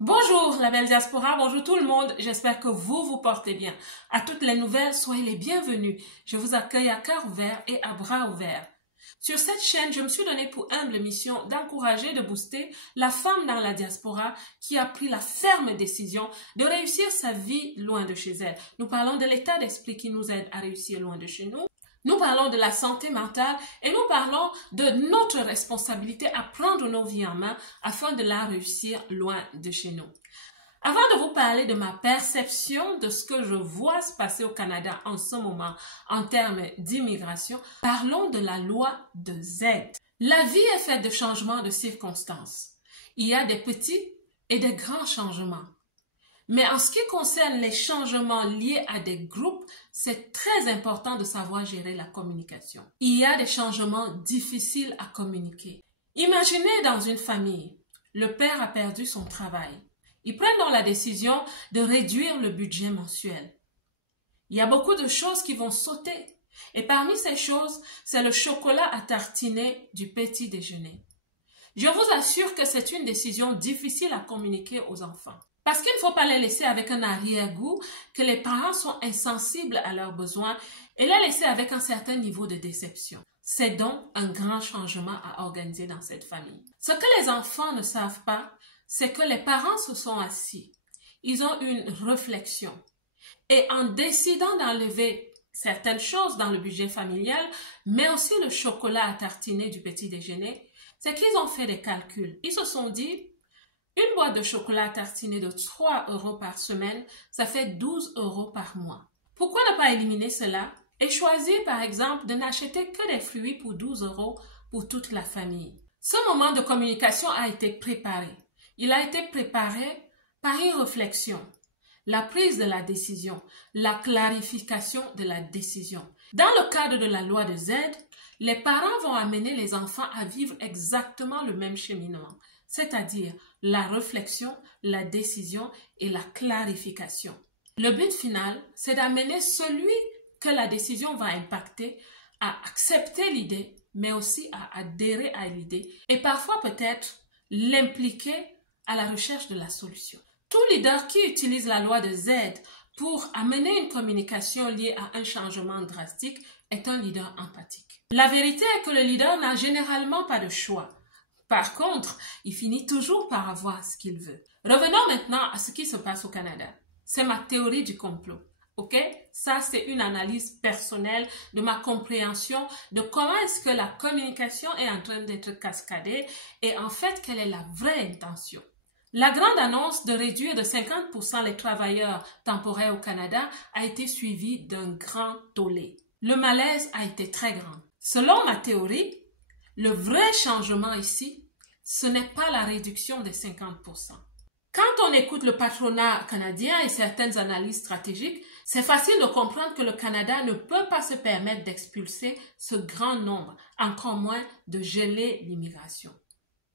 Bonjour la belle diaspora, bonjour tout le monde, j'espère que vous portez bien. À toutes les nouvelles, soyez les bienvenus. Je vous accueille à cœur ouvert et à bras ouverts. Sur cette chaîne, je me suis donné pour humble mission d'encourager, de booster la femme dans la diaspora qui a pris la ferme décision de réussir sa vie loin de chez elle. Nous parlons de l'état d'esprit qui nous aide à réussir loin de chez nous. Nous parlons de la santé mentale et nous parlons de notre responsabilité à prendre nos vies en main afin de la réussir loin de chez nous. Avant de vous parler de ma perception de ce que je vois se passer au Canada en ce moment en termes d'immigration, parlons de la loi de Z. La vie est faite de changements de circonstances. Il y a des petits et des grands changements. Mais en ce qui concerne les changements liés à des groupes, c'est très important de savoir gérer la communication. Il y a des changements difficiles à communiquer. Imaginez dans une famille, le père a perdu son travail. Ils prennent donc la décision de réduire le budget mensuel. Il y a beaucoup de choses qui vont sauter. Et parmi ces choses, c'est le chocolat à tartiner du petit déjeuner. Je vous assure que c'est une décision difficile à communiquer aux enfants. Parce qu'il ne faut pas les laisser avec un arrière-goût, que les parents sont insensibles à leurs besoins et les laisser avec un certain niveau de déception. C'est donc un grand changement à organiser dans cette famille. Ce que les enfants ne savent pas, c'est que les parents se sont assis. Ils ont une réflexion. Et en décidant d'enlever certaines choses dans le budget familial, mais aussi le chocolat à tartiner du petit déjeuner, c'est qu'ils ont fait des calculs. Ils se sont dit, une boîte de chocolat à tartiner de 3 € par semaine, ça fait 12 € par mois. Pourquoi ne pas éliminer cela et choisir par exemple de n'acheter que des fruits pour 12 € pour toute la famille? Ce moment de communication a été préparé. Il a été préparé par une réflexion, la prise de la décision, la clarification de la décision. Dans le cadre de la loi de Z, les parents vont amener les enfants à vivre exactement le même cheminement, c'est-à-dire la réflexion, la décision et la clarification. Le but final, c'est d'amener celui que la décision va impacter à accepter l'idée, mais aussi à adhérer à l'idée et parfois peut-être l'impliquer à la recherche de la solution. Tout leader qui utilise la loi de Z pour amener une communication liée à un changement drastique est un leader empathique. La vérité est que le leader n'a généralement pas de choix. Par contre, il finit toujours par avoir ce qu'il veut. Revenons maintenant à ce qui se passe au Canada. C'est ma théorie du complot. Ok? Ça, c'est une analyse personnelle de ma compréhension de comment est-ce que la communication est en train d'être cascadée et en fait, quelle est la vraie intention. La grande annonce de réduire de 50% les travailleurs temporaires au Canada a été suivie d'un grand tollé. Le malaise a été très grand. Selon ma théorie, le vrai changement ici, ce n'est pas la réduction des 50%. Quand on écoute le patronat canadien et certaines analyses stratégiques, c'est facile de comprendre que le Canada ne peut pas se permettre d'expulser ce grand nombre, encore moins de geler l'immigration.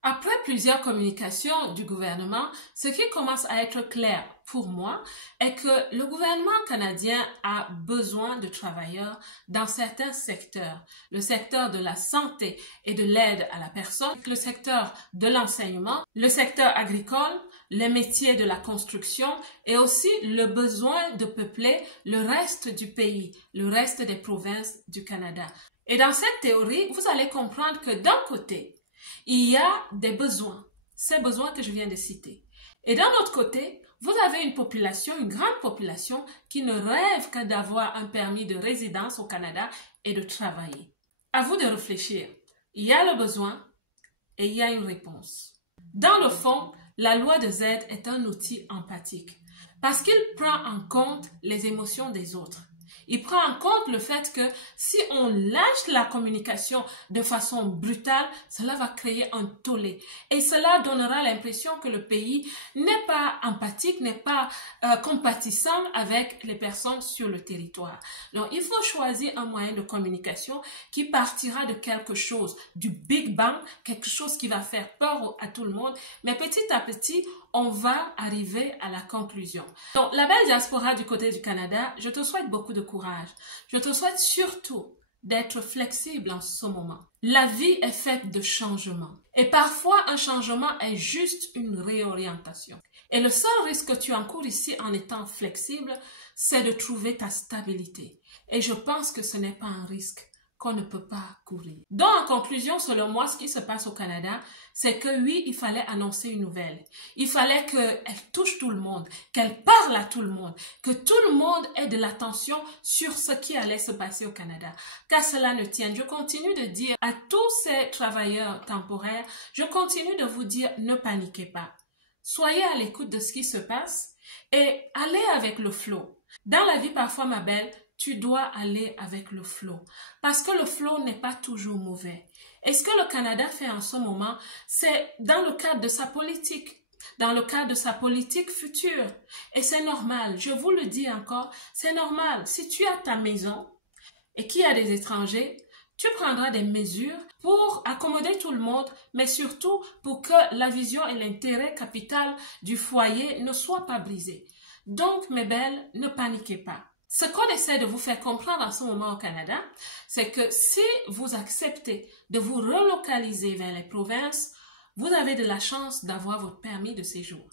Après plusieurs communications du gouvernement, ce qui commence à être clair pour moi est que le gouvernement canadien a besoin de travailleurs dans certains secteurs. Le secteur de la santé et de l'aide à la personne, le secteur de l'enseignement, le secteur agricole, les métiers de la construction et aussi le besoin de peupler le reste du pays, le reste des provinces du Canada. Et dans cette théorie, vous allez comprendre que d'un côté, il y a des besoins, ces besoins que je viens de citer. Et d'un autre côté, vous avez une population, une grande population qui ne rêve que d'avoir un permis de résidence au Canada et de travailler. À vous de réfléchir. Il y a le besoin et il y a une réponse. Dans le fond, la loi de Z est un outil empathique parce qu'il prend en compte les émotions des autres. Il prend en compte le fait que si on lâche la communication de façon brutale, cela va créer un tollé. Et cela donnera l'impression que le pays n'est pas empathique, n'est pas compatissant avec les personnes sur le territoire. Donc, il faut choisir un moyen de communication qui partira de quelque chose, du Big Bang, quelque chose qui va faire peur à tout le monde. Mais petit à petit, on va arriver à la conclusion. Donc, la belle diaspora du côté du Canada, je te souhaite beaucoup de courage. Je te souhaite surtout d'être flexible en ce moment. La vie est faite de changements. Et parfois, un changement est juste une réorientation. Et le seul risque que tu encours ici en étant flexible, c'est de trouver ta stabilité. Et je pense que ce n'est pas un risque qu'on ne peut pas courir. Donc, en conclusion, selon moi, ce qui se passe au Canada, c'est que oui, il fallait annoncer une nouvelle. Il fallait qu'elle touche tout le monde, qu'elle parle à tout le monde, que tout le monde ait de l'attention sur ce qui allait se passer au Canada. Qu'à cela ne tienne, je continue de dire à tous ces travailleurs temporaires, je continue de vous dire, ne paniquez pas. Soyez à l'écoute de ce qui se passe et allez avec le flow. Dans la vie, parfois, ma belle, tu dois aller avec le flow. Parce que le flow n'est pas toujours mauvais. Et ce que le Canada fait en ce moment, c'est dans le cadre de sa politique. Dans le cadre de sa politique future. Et c'est normal, je vous le dis encore, c'est normal. Si tu as ta maison et qu'il y a des étrangers, tu prendras des mesures pour accommoder tout le monde, mais surtout pour que la vision et l'intérêt capital du foyer ne soient pas brisés. Donc, mes belles, ne paniquez pas. Ce qu'on essaie de vous faire comprendre en ce moment au Canada, c'est que si vous acceptez de vous relocaliser vers les provinces, vous avez de la chance d'avoir votre permis de séjour.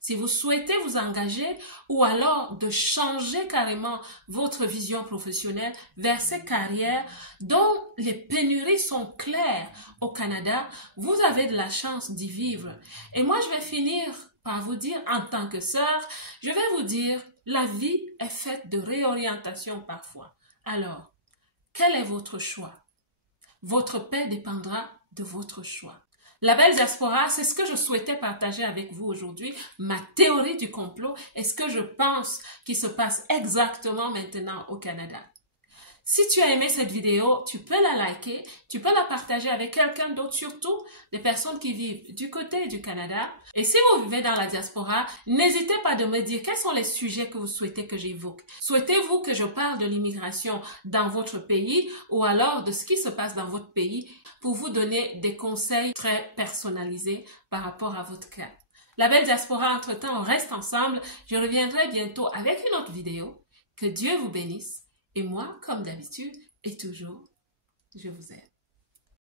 Si vous souhaitez vous engager ou alors de changer carrément votre vision professionnelle vers ces carrières dont les pénuries sont claires au Canada, vous avez de la chance d'y vivre. Et moi, je vais finir par vous dire, en tant que sœur, je vais vous dire, la vie est faite de réorientation parfois. Alors, quel est votre choix? Votre paix dépendra de votre choix. La belle diaspora, c'est ce que je souhaitais partager avec vous aujourd'hui, ma théorie du complot et ce que je pense qui se passe exactement maintenant au Canada. Si tu as aimé cette vidéo, tu peux la liker, tu peux la partager avec quelqu'un d'autre, surtout des personnes qui vivent du côté du Canada. Et si vous vivez dans la diaspora, n'hésitez pas de me dire quels sont les sujets que vous souhaitez que j'évoque. Souhaitez-vous que je parle de l'immigration dans votre pays ou alors de ce qui se passe dans votre pays pour vous donner des conseils très personnalisés par rapport à votre cas. La belle diaspora, entre-temps, on reste ensemble. Je reviendrai bientôt avec une autre vidéo. Que Dieu vous bénisse. Et moi, comme d'habitude et toujours, je vous aime.